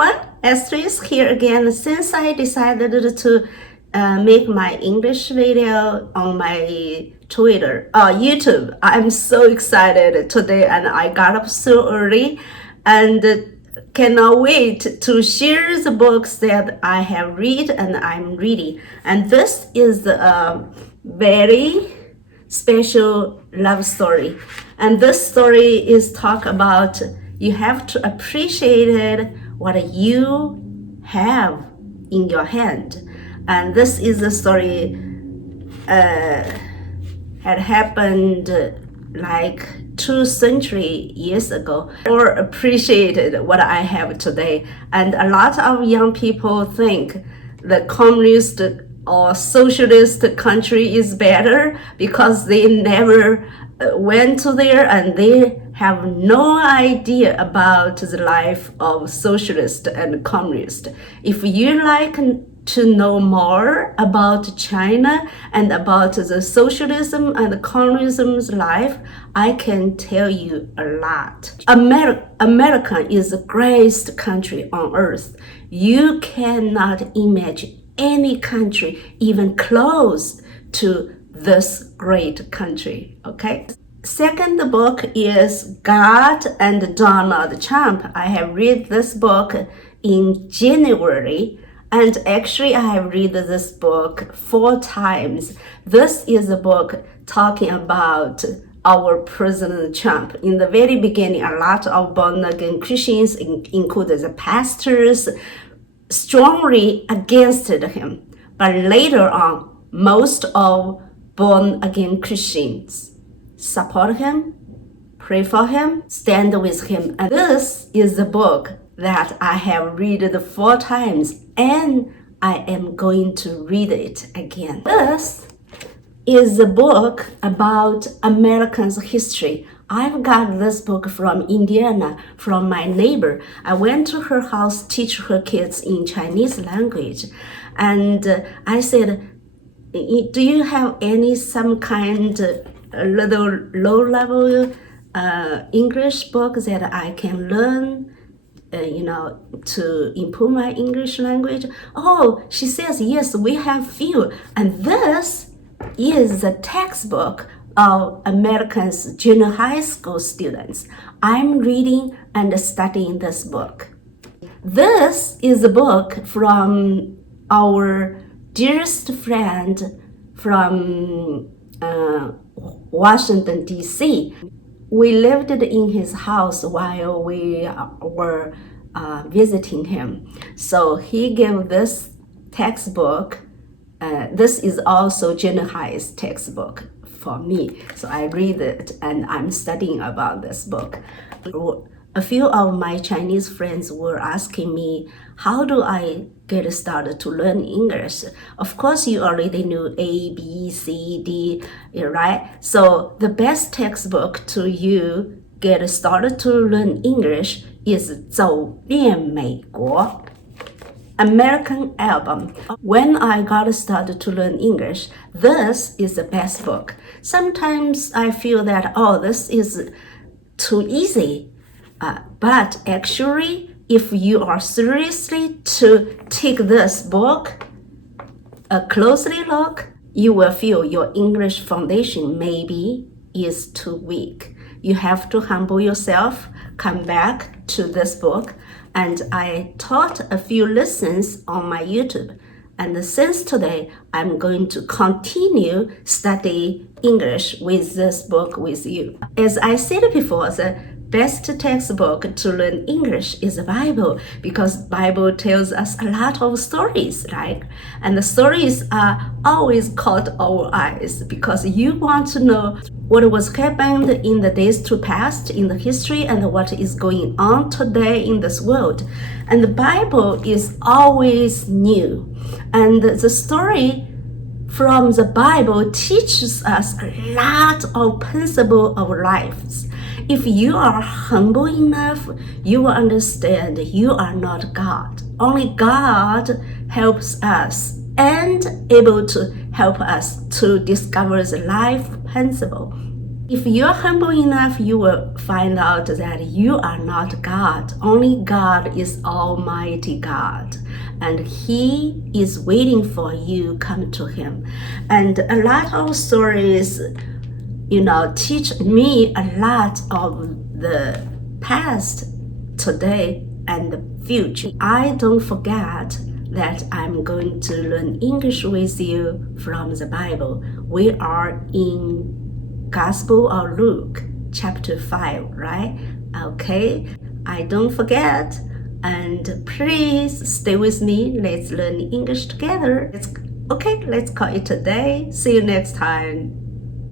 everyone, Esther is here again. Since I decided to make my English video on my YouTube, I'm so excited today, and I got up so early and cannot wait to share the books that I have read and I'm reading. And this is a very special love story. And this story is talk about you have to appreciate what you have in your hand. And this is a story had happened like 2 centuries years ago, or appreciated what I have today. And a lot of young people think the communist or socialist country is better because they never went to there and they have no idea about the life of socialist and communist. If you like to know more about China and about the socialism and communism's life, I can tell you a lot. America is the greatest country on earth. You cannot imagine any country even close to this great country, okay? Second book is God and Donald Trump. I have read this book in January, and actually I have read this book 4 times. This is a book talking about our President Trump. In the very beginning, a lot of born-again Christians, including the pastors, strongly against him. But later on, most of born-again Christians support him, pray for him, stand with him. And this is the book that I have read 4 times, and I am going to read it again. This is a book about Americans' history. I've got this book from Indiana, from my neighbor. I went to her house, teach her kids in Chinese language. And I said, do you have some kind little low-level English book that I can learn, to improve my English language? Oh, she says, yes, we have few. And this is the textbook of Americans' junior high school students. I'm reading and studying this book. This is a book from our dearest friend from Washington, D.C. We lived in his house while we were visiting him. So he gave this textbook. This is also junior high's textbook for me. So I read it and I'm studying about this book. A few of my Chinese friends were asking me, how do I get started to learn English? Of course, you already knew A, B, C, D, right? So the best textbook to you get started to learn English is 走遍美国 American album. When I got started to learn English, this is the best book. Sometimes I feel that, this is too easy. But actually, if you are seriously to take this book a closely look, you will feel your English foundation maybe is too weak. You have to humble yourself, come back to this book. And I taught a few lessons on my YouTube. And since today, I'm going to continue study English with this book with you. As I said before, the best textbook to learn English is the Bible, because Bible tells us a lot of stories, right? And the stories are always caught our eyes because you want to know what was happened in the days to past in the history and what is going on today in this world. And the Bible is always new. And the story from the Bible teaches us a lot of principles of lives. If you are humble enough, you will understand you are not God. Only God helps us and able to help us to discover the life principle. If you're humble enough, you will find out that you are not God. Only God is Almighty God. And He is waiting for you. Come to Him. And a lot of stories, teach me a lot of the past, today, and the future. I don't forget that I'm going to learn English with you from the Bible. We are in Gospel of Luke, chapter 5, right? Okay, I don't forget. And please stay with me. Let's learn English together. Let's call it a day. See you next time.